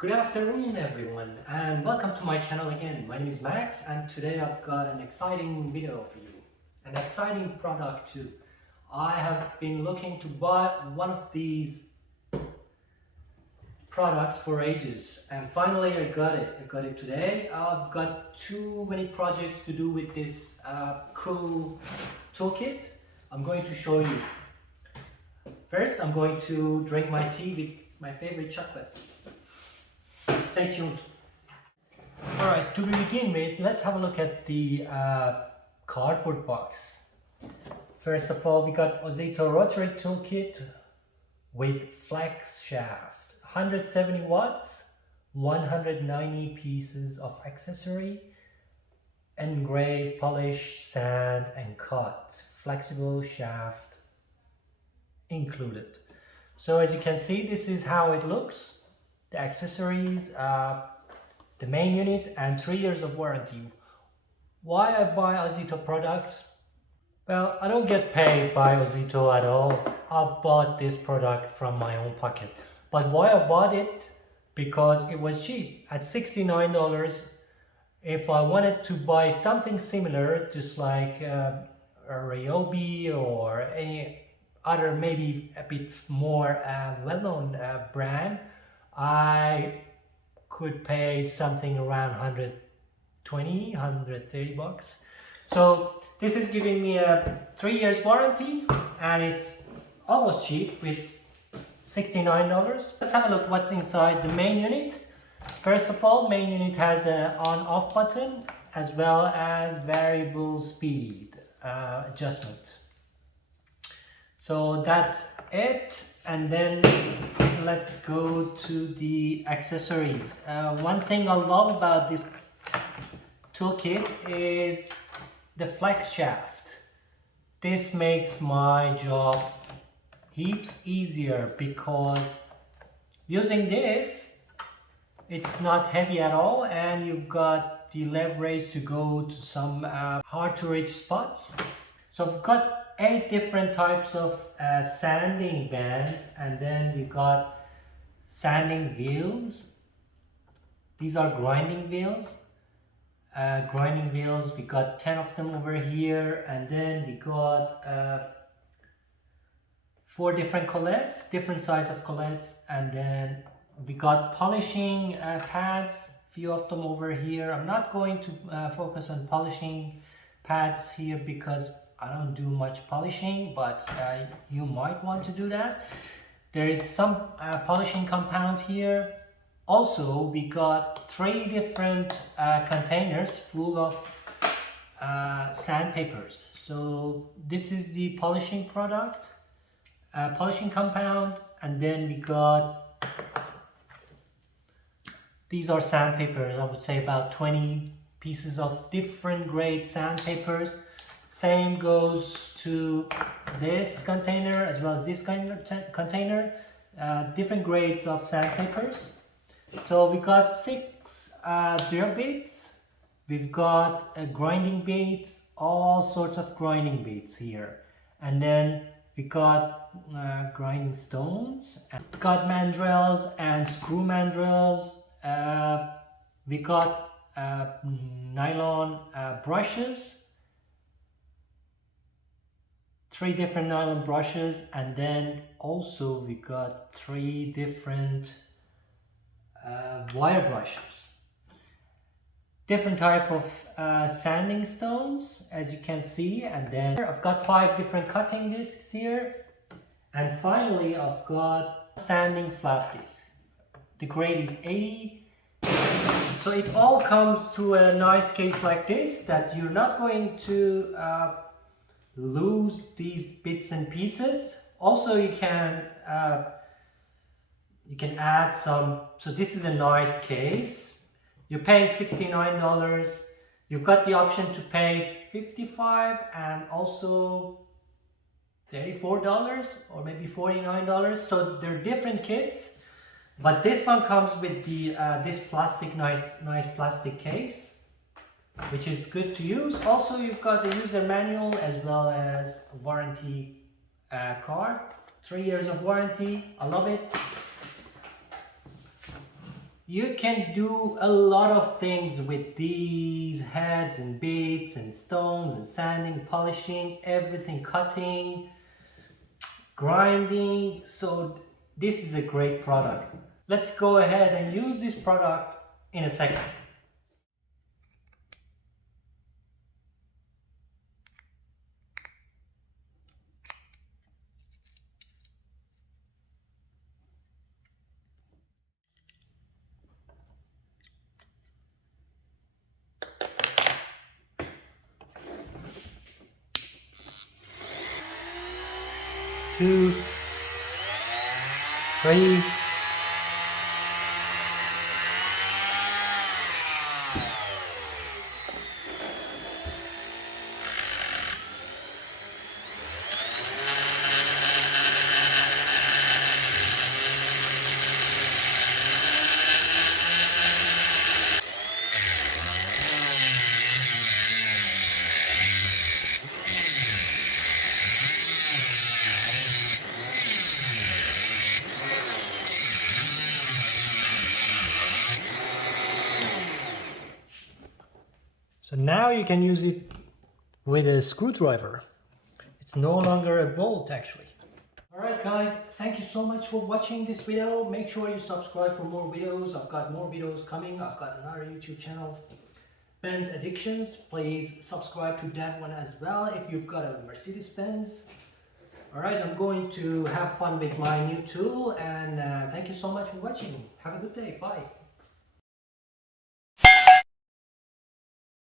Good afternoon everyone and welcome to my channel again. My name is Max and today I've got an exciting video for you. An exciting product too. I have been looking to buy one of these products for ages and finally I got it. I got it today. I've got too many projects to do with this cool toolkit. I'm going to show you. First I'm going to drink my tea with my favorite chocolate. Stay tuned. Alright, to begin with, let's have a look at the cardboard box. First of all, we got Ozito Rotary toolkit with flex shaft. 170 watts, 190 pieces of accessory, engrave, polish, sand and cut. Flexible shaft included. So as you can see, this is how it looks. The accessories, the main unit and 3 years of warranty. Why I buy Ozito products? Well, I don't get paid by Ozito at all. I've bought this product from my own pocket. But why I bought it? Because it was cheap at $69. If I wanted to buy something similar, just like a Ryobi or any other maybe a bit more well-known brand, I could pay something around 120, 130 bucks. So this is giving me a 3 years warranty and it's almost cheap with $69. Let's have a look what's inside the main unit. First of all, main unit has an on-off button as well as variable speed adjustment. So that's it, and then let's go to the accessories. One thing I love about this toolkit is the flex shaft. This makes my job heaps easier because using this, it's not heavy at all and you've got the leverage to go to some hard to reach spots. So I've got 8 different types of sanding bands, and then we got sanding wheels. These are grinding wheels. We got 10 of them over here, and then we got 4 different colettes, different size of colettes, and then we got polishing pads, few of them over here. I'm not going to focus on polishing pads here because I don't do much polishing, but you might want to do that. There is some polishing compound here. Also, we got 3 different containers full of sandpapers. So this is the polishing product, polishing compound, and then we got, these are sandpapers. I would say about 20 pieces of different grade sandpapers. Same goes to this container as well as this container, different grades of sandpapers. So we got 6 drill bits, we've got grinding bits, all sorts of grinding bits here, and then we got grinding stones, we got mandrels and screw mandrels, we got nylon brushes, 3 different nylon brushes, and then also we got 3 different wire brushes. Different type of sanding stones, as you can see, and then I've got 5 different cutting discs here, and finally I've got sanding flappies. The grade is 80. So it all comes to a nice case like this that you're not going to lose these bits and pieces. Also you can add some. So this is a nice case. You're paying $69. You've got the option to pay $55 and also $34 or maybe $49. So they're different kits, but this one comes with the this plastic nice plastic case, which is good to use. Also, you've got the user manual as well as a warranty card. 3 years of warranty. I love it. You can do a lot of things with these heads and bits and stones and sanding, polishing, everything, cutting, grinding. So this is a great product. Let's go ahead and use this product in a second. Two, three, so now you can use it with a screwdriver. It's no longer a bolt actually. Alright guys, thank you so much for watching this video. Make sure you subscribe for more videos. I've got more videos coming. I've got another YouTube channel, Benz Addictions. Please subscribe to that one as well if you've got a Mercedes-Benz. Alright, I'm going to have fun with my new tool, and thank you so much for watching. Have a good day. Bye.